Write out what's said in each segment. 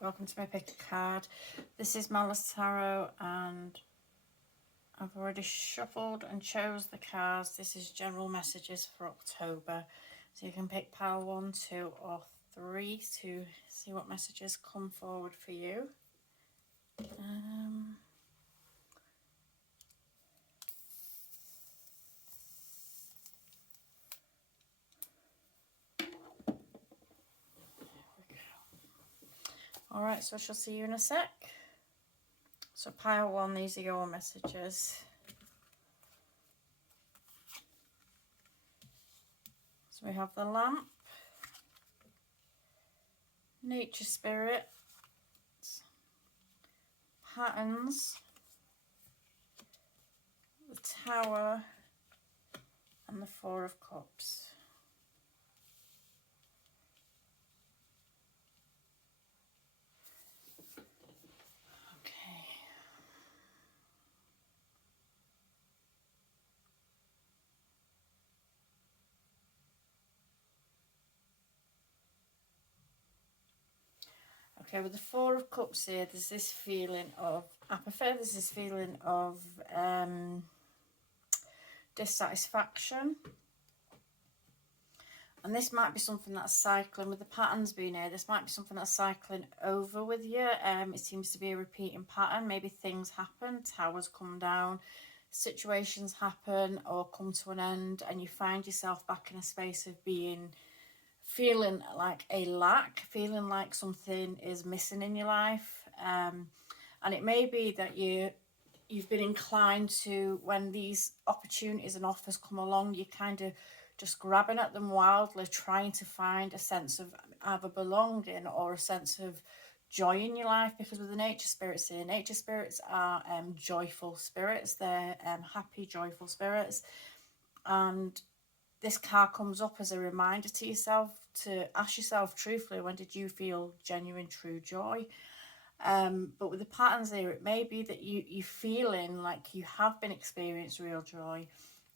welcome to my pick a card. This is Malice Tarot, and I've already shuffled and chose the cards. This is general messages for October, so you can pick pile 1, 2 or 3 to see what messages come forward for you. Alright, so I shall see you in a sec. So pile 1, these are your messages. So we have the lamp, nature spirit, patterns, the tower, and the 4 of cups. Okay, with the 4 of Cups here, there's this feeling of apathy, there's this feeling of dissatisfaction. And this might be something that's cycling, with the patterns being here, this might be something that's cycling over with you. It seems to be a repeating pattern. Maybe things happen, towers come down, situations happen or come to an end, and you find yourself back in a space of feeling like a lack, feeling like something is missing in your life. And it may be that you've been inclined to, when these opportunities and offers come along, you're kind of just grabbing at them wildly, trying to find a sense of either belonging or a sense of joy in your life. Because with the nature spirits here, nature spirits are joyful spirits. They're happy, joyful spirits. And this card comes up as a reminder to yourself to ask yourself truthfully, when did you feel genuine, true joy? But with the patterns here, it may be that you're feeling like you have been experiencing real joy,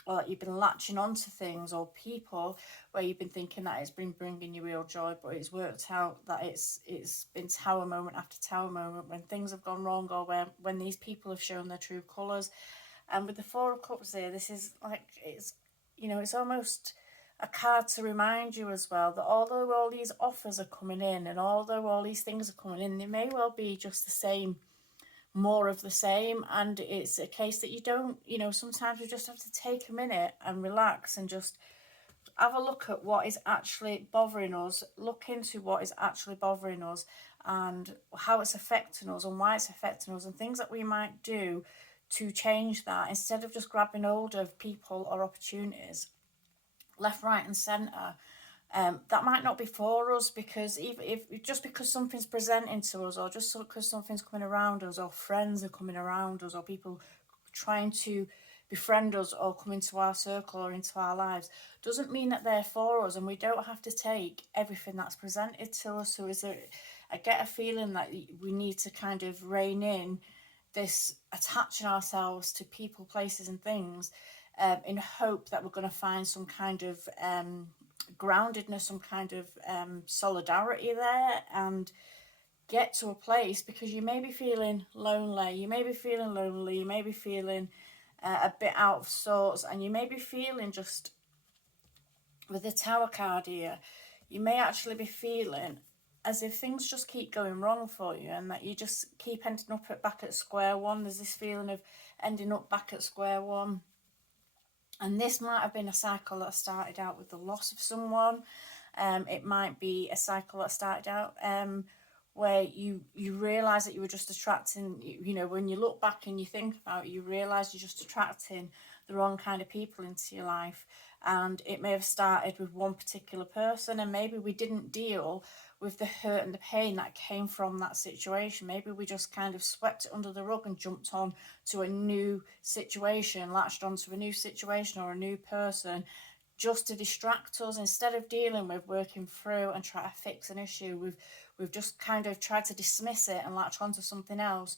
or that you've been latching onto things or people where you've been thinking that it's been bringing you real joy, but it's worked out that it's been tower moment after tower moment when things have gone wrong, or when these people have shown their true colours. And with the 4 of Cups here, this is like, it's almost a card to remind you as well that although all these offers are coming in and although all these things are coming in, they may well be just the same, more of the same. And it's a case that you don't, sometimes we just have to take a minute and relax and just have a look at what is actually bothering us, look into what is actually bothering us and how it's affecting us and why it's affecting us, and things that we might do to change that, instead of just grabbing hold of people or opportunities left, right and centre. That might not be for us, because if just because something's presenting to us, or just because something's coming around us, or friends are coming around us, or people trying to befriend us or come into our circle or into our lives, doesn't mean that they're for us, and we don't have to take everything that's presented to us. So I get a feeling that we need to kind of rein in this attaching ourselves to people, places and things, in hope that we're going to find some kind of groundedness, some kind of solidarity there, and get to a place, because you may be feeling lonely, you may be feeling a bit out of sorts, and you may be feeling, just with the Tower card here, you may actually be feeling as if things just keep going wrong for you, and that you just keep ending up back at square one. There's this feeling of ending up back at square one. And this might have been a cycle that started out with the loss of someone. It might be a cycle that started out where you realise that you were just attracting, when you look back and you think about it, you realise you're just attracting the wrong kind of people into your life. And it may have started with one particular person, and maybe we didn't deal with the hurt and the pain that came from that situation. Maybe we just kind of swept it under the rug and jumped on to a new situation, latched onto a new situation or a new person, just to distract us, instead of dealing with, working through and try to fix an issue. We've just kind of tried to dismiss it and latch onto something else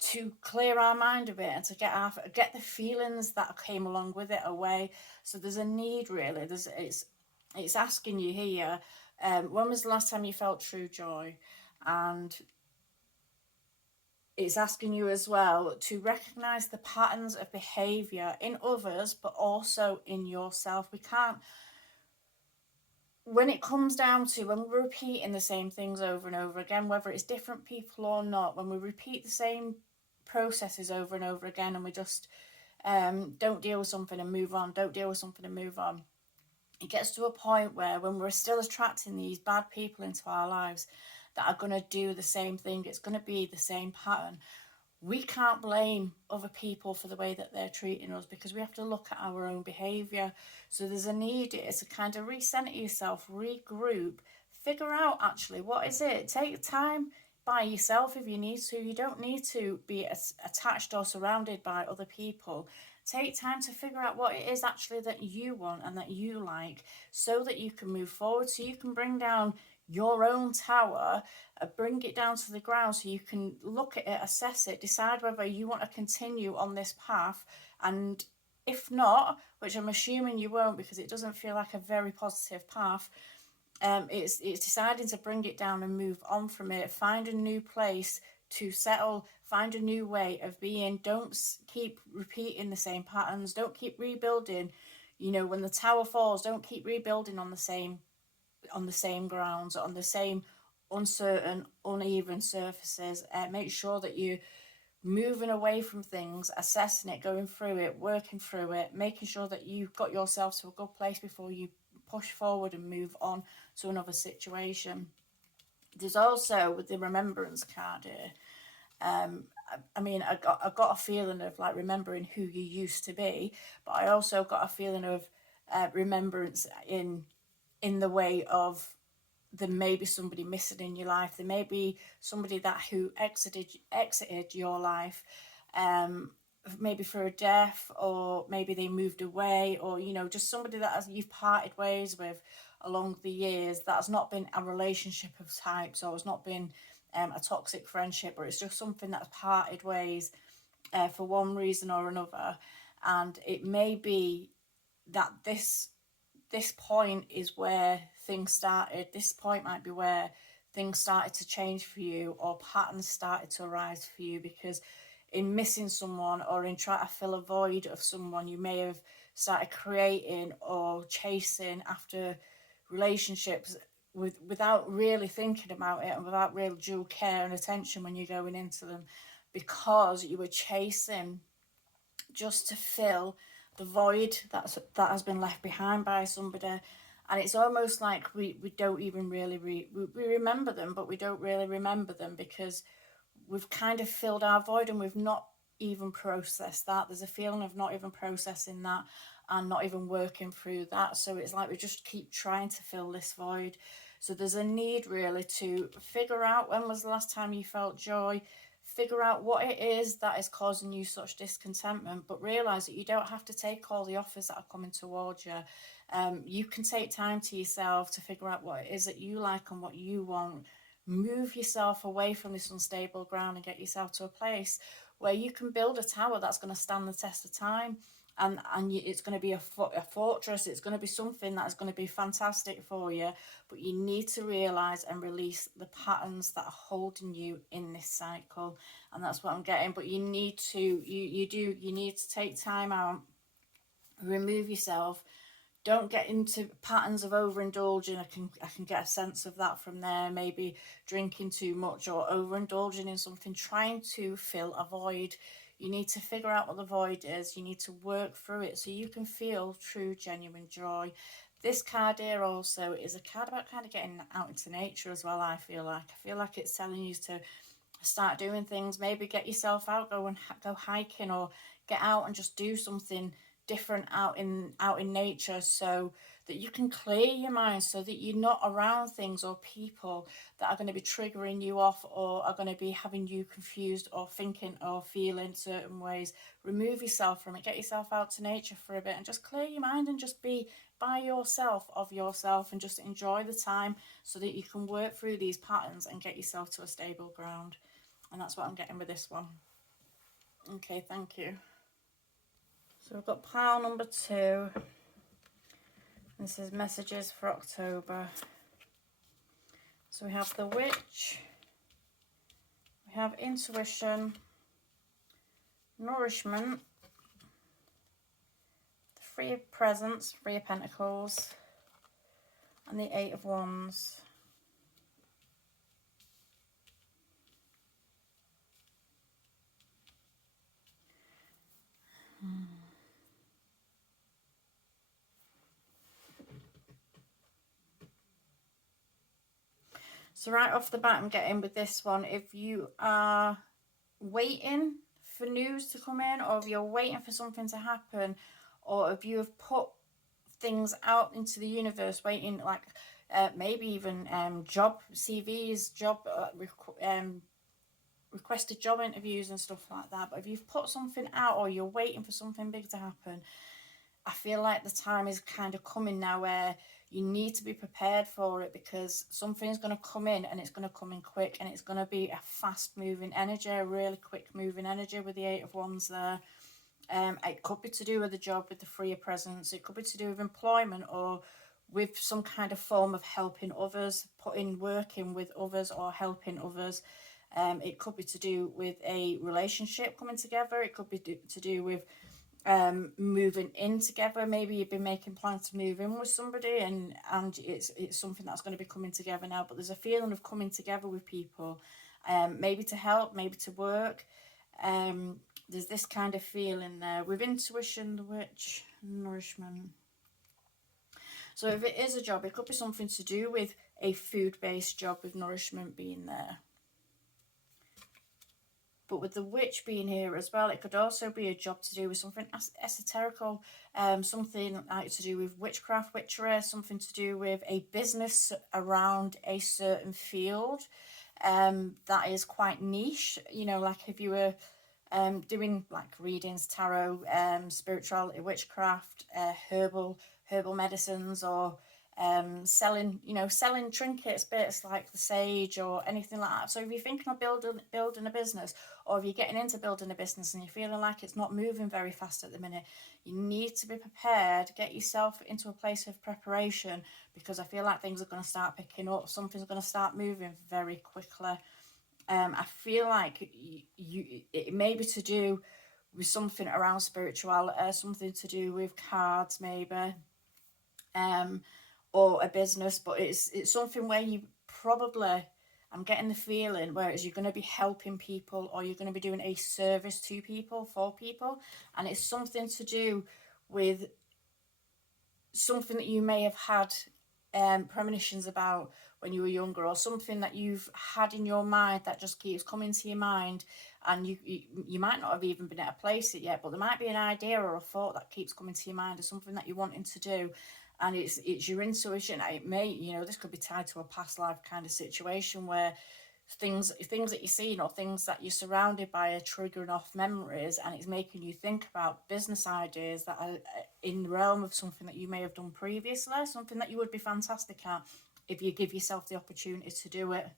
to clear our mind of it, and to get the feelings that came along with it away. So there's a need, really. It's asking you here, when was the last time you felt true joy? And it's asking you as well to recognize the patterns of behavior in others, but also in yourself. We can't, when it comes down to when we're repeating the same things over and over again, whether it's different people or not, when we repeat the same processes over and over again, and we just don't deal with something and move on, don't deal with something and move on, it gets to a point where when we're still attracting these bad people into our lives that are going to do the same thing, it's going to be the same pattern. We can't blame other people for the way that they're treating us, because we have to look at our own behaviour. So there's a need to kind of recenter yourself, regroup, figure out actually what is it. Take time by yourself if you need to. You don't need to be attached or surrounded by other people. Take time to figure out what it is actually that you want and that you like, so that you can move forward, so you can bring down your own tower, bring it down to the ground, so you can look at it, assess it, decide whether you want to continue on this path. And if not, which I'm assuming you won't because it doesn't feel like a very positive path, it's deciding to bring it down and move on from it, find a new place to settle, find a new way of being. Don't keep repeating the same patterns, don't keep rebuilding. When the tower falls, don't keep rebuilding on the same grounds, on the same uncertain, uneven surfaces. Make sure that you're moving away from things, assessing it, going through it, working through it, making sure that you've got yourself to a good place before you push forward and move on to another situation. There's also, with the remembrance card here, I got a feeling of like remembering who you used to be, but I also got a feeling of remembrance in the way of there may be somebody missing in your life. There may be somebody who exited your life, maybe for a death, or maybe they moved away, or just somebody that you've parted ways with along the years. That has not been a relationship of types, or has not been a toxic friendship, or it's just something that's parted ways for one reason or another. And it may be that this point is where things started. This point might be where things started to change for you, or patterns started to arise for you, because in missing someone or in trying to fill a void of someone, you may have started creating or chasing after relationships without really thinking about it, and without real due care and attention when you're going into them, because you were chasing just to fill the void that has been left behind by somebody. And it's almost like we don't even really we remember them, but we don't really remember them because we've kind of filled our void and we've not even processed that. There's a feeling of not even processing that and not even working through that. So it's like we just keep trying to fill this void. So there's a need really to figure out when was the last time you felt joy, figure out what it is that is causing you such discontentment, but realize that you don't have to take all the offers that are coming towards you. You can take time to yourself to figure out what it is that you like and what you want. Move yourself away from this unstable ground and get yourself to a place where you can build a tower that's going to stand the test of time. And it's going to be a fortress. It's going to be something that is going to be fantastic for you. But you need to realise and release the patterns that are holding you in this cycle. And that's what I'm getting. But you need to, you need to take time out, remove yourself. Don't get into patterns of overindulging. I can get a sense of that from there. Maybe drinking too much or overindulging in something, trying to fill a void. You need to figure out what the void is. You need to work through it so you can feel true, genuine joy. This card here also is a card about kind of getting out into nature as well, I feel like it's telling you to start doing things. Maybe get yourself out, go hiking, or get out and just do something different out in nature, so that you can clear your mind, so that you're not around things or people that are going to be triggering you off, or are going to be having you confused or thinking or feeling certain ways. Remove yourself from it, get yourself out to nature for a bit and just clear your mind and just be by yourself, of yourself, and just enjoy the time so that you can work through these patterns and get yourself to a stable ground. And that's what I'm getting with this one. Okay, thank you. So we've got pile number 2. This is messages for October. So we have the Witch, We have intuition, nourishment, the Three of Presents, Three of Pentacles, and the Eight of Wands. So right off the bat, I'm getting with this one, if you are waiting for news to come in, or if you're waiting for something to happen, or if you have put things out into the universe, waiting, like maybe even job CVs, job requested job interviews and stuff like that. But if you've put something out, or you're waiting for something big to happen, I feel like the time is kind of coming now where you need to be prepared for it, because something's going to come in, and it's going to come in quick, and it's going to be a fast moving energy, a really quick moving energy with the Eight of Wands there. It could be to do with the job with the Three of Presents. It could be to do with employment, or with some kind of form of helping others, working with others or helping others. It could be to do with a relationship coming together. It could be to do with moving in together. Maybe you've been making plans to move in with somebody, and it's something that's going to be coming together now. But there's a feeling of coming together with people, maybe to help, maybe to work. There's this kind of feeling there with intuition, the Witch, nourishment. So if it is a job, it could be something to do with a food-based job, with nourishment being there. But with the Witch being here as well, it could also be a job to do with something esoterical, something like to do with witchcraft, witchery, something to do with a business around a certain field that is quite niche. You know, like if you were doing like readings, tarot, spirituality, witchcraft, herbal medicines, or selling trinkets, bits like the sage or anything like that. So if you're thinking of building a business, or if you're getting into building a business and you're feeling like it's not moving very fast at the minute, you need to be prepared. Get yourself into a place of preparation, because I feel like things are going to start picking up. Something's going to start moving very quickly. I feel like it may be to do with something around spirituality, something to do with cards maybe, or a business, but it's something where you probably, I'm getting the feeling, whereas you're going to be helping people, or you're going to be doing a service to people, for people, and it's something to do with something that you may have had premonitions about when you were younger, or something that you've had in your mind that just keeps coming to your mind, and you might not have even been able to place it yet, but there might be an idea or a thought that keeps coming to your mind, or something that you're wanting to do, and it's your intuition. It may, this could be tied to a past life kind of situation, where things that you're seeing, or things that you're surrounded by, are triggering off memories, and it's making you think about business ideas that are in the realm of something that you may have done previously, something that you would be fantastic at if you give yourself the opportunity to do it.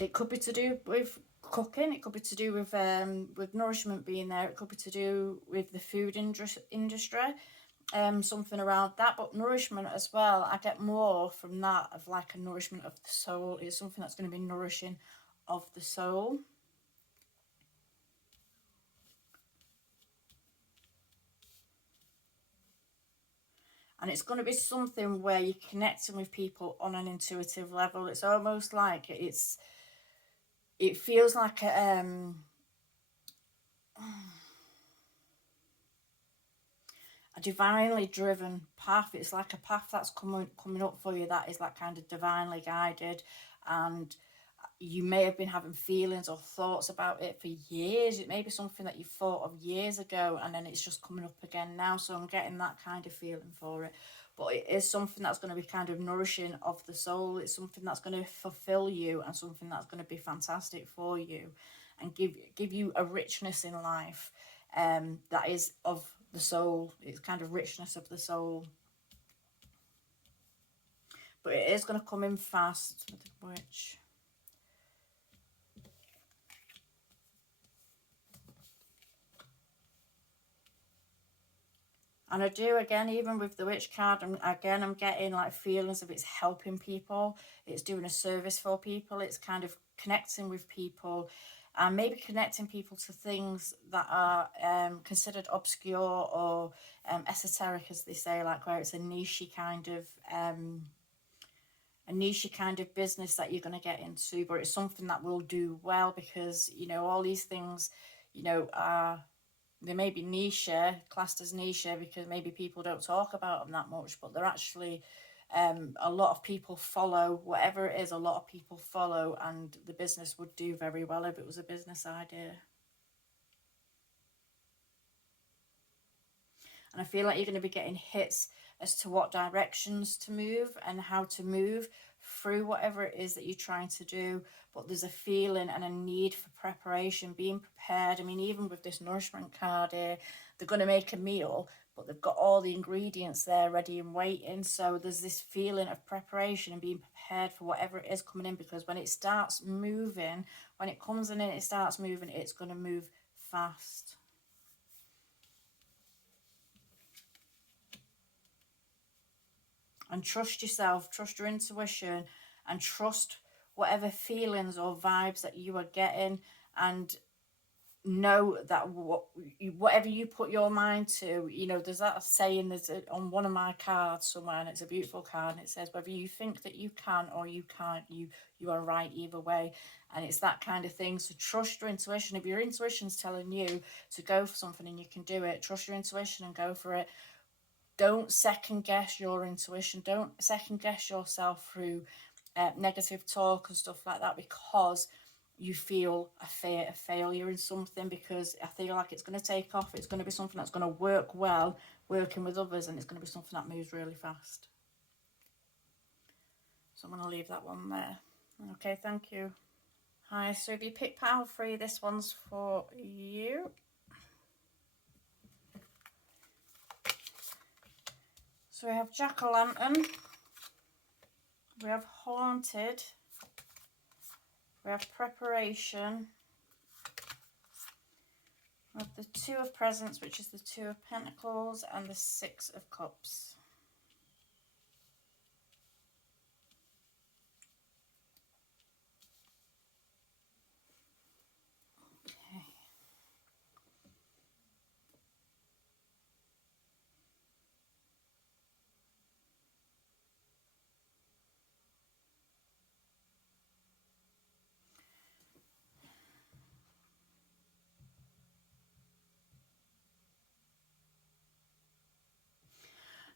It could be to do with cooking, it could be to do with nourishment being there, it could be to do with the food industry, something around that. But nourishment as well, I get more from that, of like a nourishment of the soul. It's something that's going to be nourishing of the soul. And it's going to be something where you're connecting with people on an intuitive level. It's almost like it feels like a divinely driven path. It's like a path that's coming up for you, that is like kind of divinely guided, and you may have been having feelings or thoughts about it for years. It may be something that you thought of years ago, and then it's just coming up again now. So I'm getting that kind of feeling for it. But it is something that's going to be kind of nourishing of the soul. It's something that's going to fulfill you, and something that's going to be fantastic for you, and give you a richness in life that is of the soul. It's kind of richness of the soul. But it is going to come in fast with the Witch. And I do, again, even with the witch card, I'm getting like feelings of it's helping people, it's doing a service for people, it's kind of connecting with people, and maybe connecting people to things that are considered obscure or esoteric, as they say, like where it's a niche kind of business that you're going to get into, but it's something that will do well, because all these things are, they may be niche, classed as niche, because maybe people don't talk about them that much, but they're actually a lot of people follow whatever it is. A lot of people follow, and the business would do very well if it was a business idea. And I feel like you're going to be getting hits as to what directions to move and how to move through whatever it is that you're trying to do. But there's a feeling and a need for preparation, being prepared. I mean, even with this nourishment card here, they're going to make a meal, but they've got all the ingredients there ready and waiting. So there's this feeling of preparation and being prepared for whatever it is coming in, because when it starts moving, when it comes in and it starts moving, it's going to move fast. And trust yourself, trust your intuition, and trust whatever feelings or vibes that you are getting, and know that whatever you put your mind to, there's that saying, on one of my cards somewhere, and it's a beautiful card, and it says, whether you think that you can or you can't, you are right either way. And it's that kind of thing. So trust your intuition. If your intuition's telling you to go for something and you can do it, trust your intuition and go for it. Don't second guess your intuition. Don't second guess yourself through negative talk and stuff like that, because you feel a fear of failure in something, because I feel like it's going to take off. It's going to be something that's going to work well working with others, and it's going to be something that moves really fast. So I'm going to leave that one there. Okay, thank you. Hi, so if you pick pile 3, this one's for you. So we have jack-o'-lantern, we have haunted, we have preparation, we have the 2 of presents, which is the 2 of pentacles, and the 6 of cups. Okay.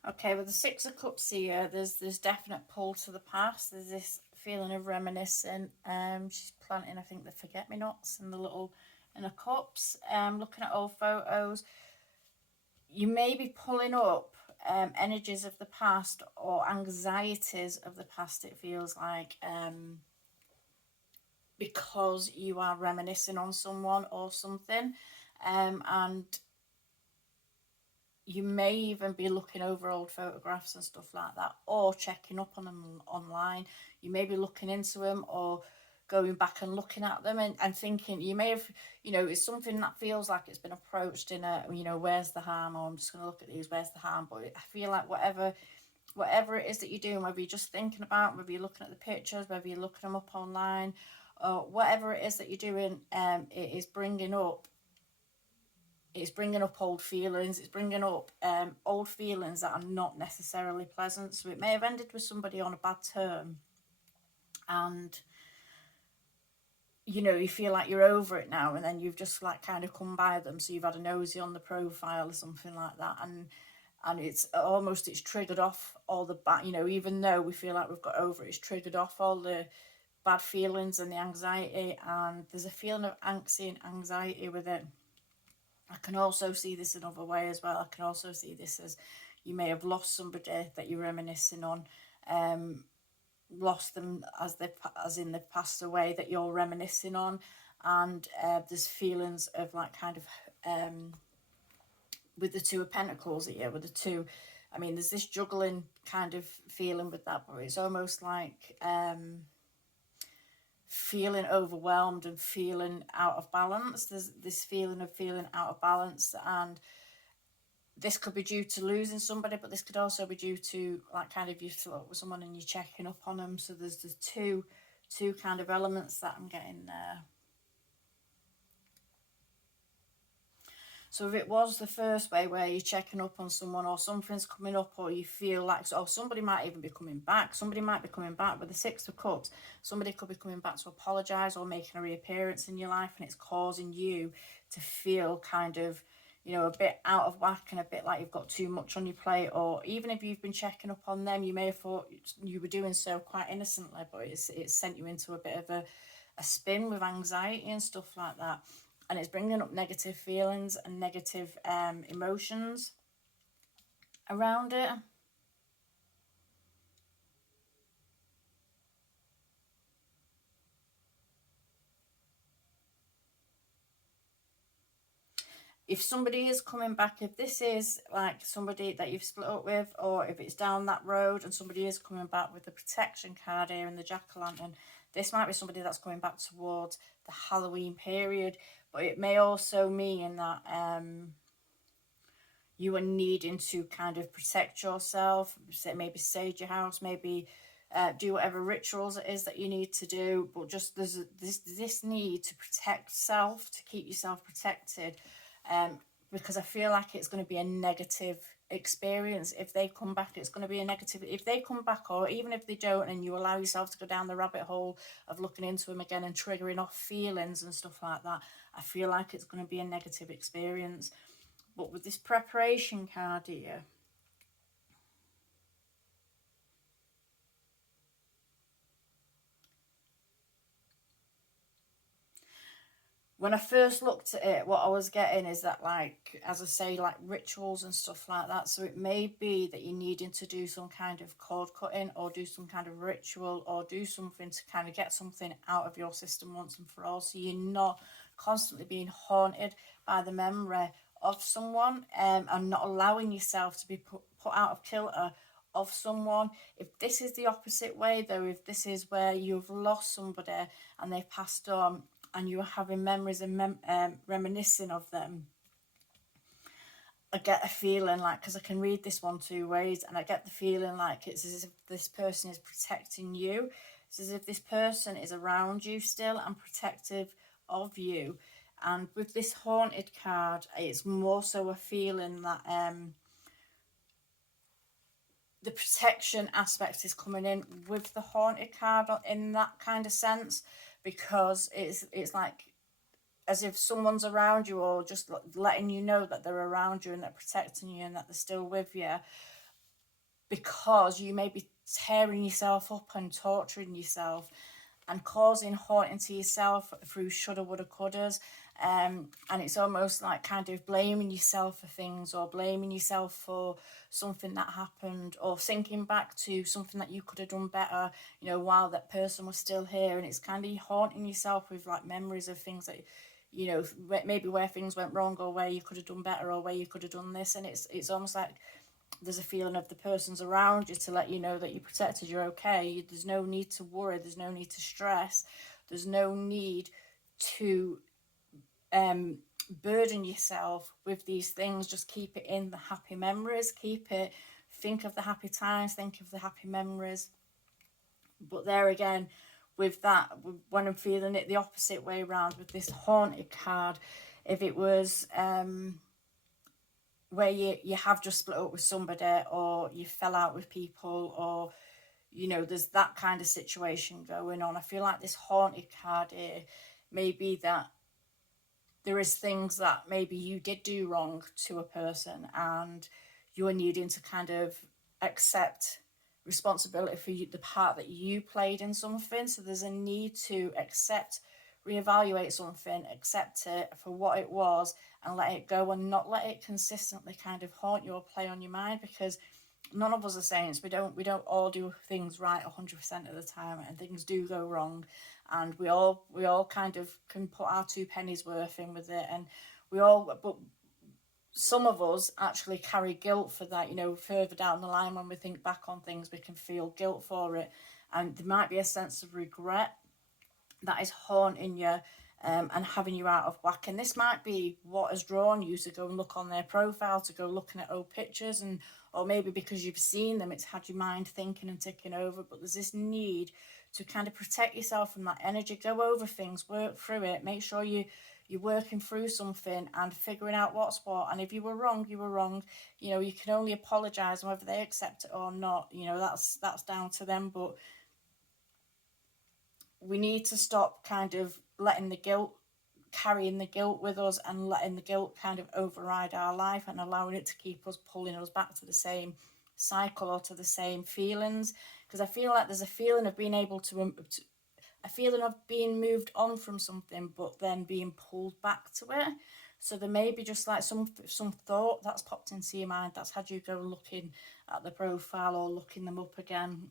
Okay, with the 6 of cups here, there's definite pull to the past. There's this feeling of reminiscing. She's planting, I think, the forget-me-nots in the little in the cups. Looking at old photos, you may be pulling up energies of the past or anxieties of the past, it feels like, because you are reminiscing on someone or something, and you may even be looking over old photographs and stuff like that, or checking up on them online. You may be looking into them or going back and looking at them, and thinking, you may have, it's something that feels like it's been approached in a, where's the harm, or I'm just going to look at these, where's the harm. But I feel like whatever it is that you're doing, whether you're just thinking about, whether you're looking at the pictures, whether you're looking them up online, or whatever it is that you're doing, it is bringing up, old feelings. It's bringing up old feelings that are not necessarily pleasant. So it may have ended with somebody on a bad term, and you feel like you're over it now, and then you've just like kind of come by them, so you've had a nosy on the profile or something like that, and it's almost, it's triggered off all the bad, even though we feel like we've got over it, it's triggered off all the bad feelings and the anxiety, and there's a feeling of anxiety with it. I can also see this another way as well. I can also see this as you may have lost somebody that you're reminiscing on, lost them as in they've passed away, that you're reminiscing on, and there's feelings of like kind of with the 2 of pentacles here, with the 2, I mean, there's this juggling kind of feeling with that, but it's almost like feeling overwhelmed and feeling out of balance. There's this feeling of feeling out of balance, and this could be due to losing somebody, but this could also be due to like kind of you split up with someone and you're checking up on them. So there's the two kind of elements that I'm getting there. So if it was the first way where you're checking up on someone or something's coming up or you feel like, oh, somebody might even be coming back. Somebody might be coming back with the Six of Cups. Somebody could be coming back to apologise or making a reappearance in your life, and it's causing you to feel kind of, you know, a bit out of whack and a bit like you've got too much on your plate. Or even if you've been checking up on them, you may have thought you were doing so quite innocently, but it's sent you into a bit of a spin with anxiety and stuff like that. And it's bringing up negative feelings and negative emotions around it. If somebody is coming back, if this is like somebody that you've split up with, or if it's down that road and somebody is coming back with the protection card here and the jack-o'-lantern, this might be somebody that's coming back towards the Halloween period, but it may also mean that you are needing to kind of protect yourself, maybe sage your house, maybe do whatever rituals it is that you need to do, but just there's this need to protect self, to keep yourself protected, because I feel like it's going to be a negative experience. If they come back, it's going to be a negative. If they come back, or even if they don't, and you allow yourself to go down the rabbit hole of looking into them again and triggering off feelings and stuff like that, I feel like it's going to be a negative experience. But with this preparation card here, when I first looked at it, what I was getting is that, like, as I say, like rituals and stuff like that. So it may be that you're needing to do some kind of cord cutting or do some kind of ritual or do something to kind of get something out of your system once and for all. So you're not constantly being haunted by the memory of someone, and not allowing yourself to be put out of kilter of someone. If this is the opposite way, though, if this is where you've lost somebody and they've passed on, and you are having memories and reminiscing of them, I get a feeling like, because I can read this one two ways, and I get the feeling like it's as if this person is protecting you. It's as if this person is around you still and protective of you. And with this haunted card, it's more so a feeling that the protection aspect is coming in with the haunted card in that kind of sense, because it's like as if someone's around you, or just letting you know that they're around you and they're protecting you and that they're still with you, because you may be tearing yourself up and torturing yourself and causing haunting to yourself through shoulda, woulda, couldas. And it's almost like kind of blaming yourself for things, or blaming yourself for something that happened, or thinking back to something that you could have done better, you know, while that person was still here. And it's kind of haunting yourself with like memories of things that, you know, maybe where things went wrong, or where you could have done better, or where you could have done this. And it's almost like there's a feeling of the person's around you to let you know that you're protected, you're okay. There's no need to worry, there's no need to stress, there's no need to burden yourself with these things. Just keep it in the happy memories, think of the happy times, think of the happy memories. But there again, with that, when I'm feeling it the opposite way around with this haunted card, if it was where you have just split up with somebody, or you fell out with people, or you know there's that kind of situation going on, I feel like this haunted card here may be that there is things that maybe you did do wrong to a person, and you are needing to kind of accept responsibility for the part that you played in something. So there's a need to accept, reevaluate something, accept it for what it was, and let it go, and not let it consistently kind of haunt you or play on your mind, because none of us are saints. We don't all do things right 100% of the time, and things do go wrong, and we all kind of can put our two pennies worth in with it, and but some of us actually carry guilt for that. You know, further down the line, when we think back on things, we can feel guilt for it, and there might be a sense of regret that is haunting you and having you out of whack. And this might be what has drawn you to go and look on their profile, to go looking at old pictures, and or maybe because you've seen them, it's had your mind thinking and ticking over. But there's this need to kind of protect yourself from that energy. Go over things, work through it, make sure you're working through something and figuring out what's what. And if you were wrong, you were wrong. You know, you can only apologize, and whether they accept it or not, you know, that's down to them. But we need to stop kind of letting the guilt, carrying the guilt with us, and letting the guilt kind of override our life and allowing it to keep us, pulling us back to the same cycle or to the same feelings. Because I feel like there's a feeling of being able to a feeling of being moved on from something, but then being pulled back to it. So there may be just like some thought that's popped into your mind that's had you go looking at the profile or looking them up again,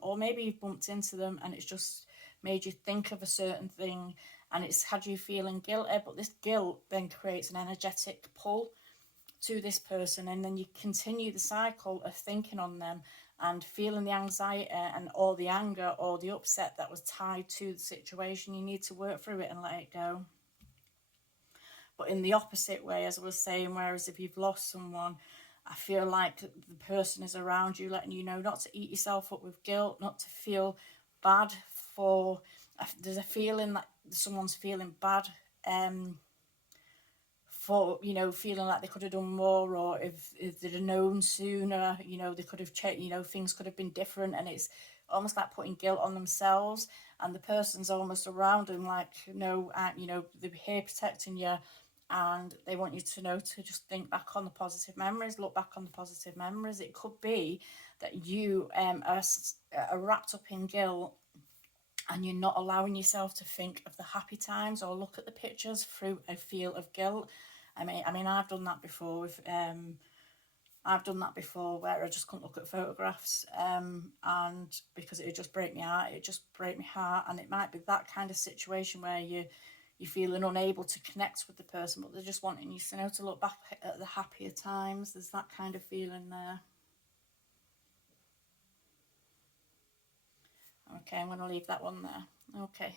or maybe you've bumped into them and it's just made you think of a certain thing and it's had you feeling guilty. But this guilt then creates an energetic pull to this person, and then you continue the cycle of thinking on them and feeling the anxiety and or the anger or the upset that was tied to the situation. You need to work through it and let it go. But in the opposite way, as I was saying, whereas if you've lost someone, I feel like the person is around you letting you know not to eat yourself up with guilt, not to feel bad for, there's a feeling that someone's feeling bad for, you know, feeling like they could have done more, or if they'd have known sooner, you know, they could have checked, you know, things could have been different. And it's almost like putting guilt on themselves, and the person's almost around them like, no, you know, they're here protecting you, and they want you to know to just think back on the positive memories, look back on the positive memories. It could be that you are wrapped up in guilt and you're not allowing yourself to think of the happy times or look at the pictures through a feel of guilt. I mean, I've done that before with I've done that before where I just couldn't look at photographs, and because it would just break my heart, and it might be that kind of situation where you're feeling unable to connect with the person, but they're just wanting you to know to look back at the happier times. There's that kind of feeling there. Okay, I'm going to leave that one there. Okay,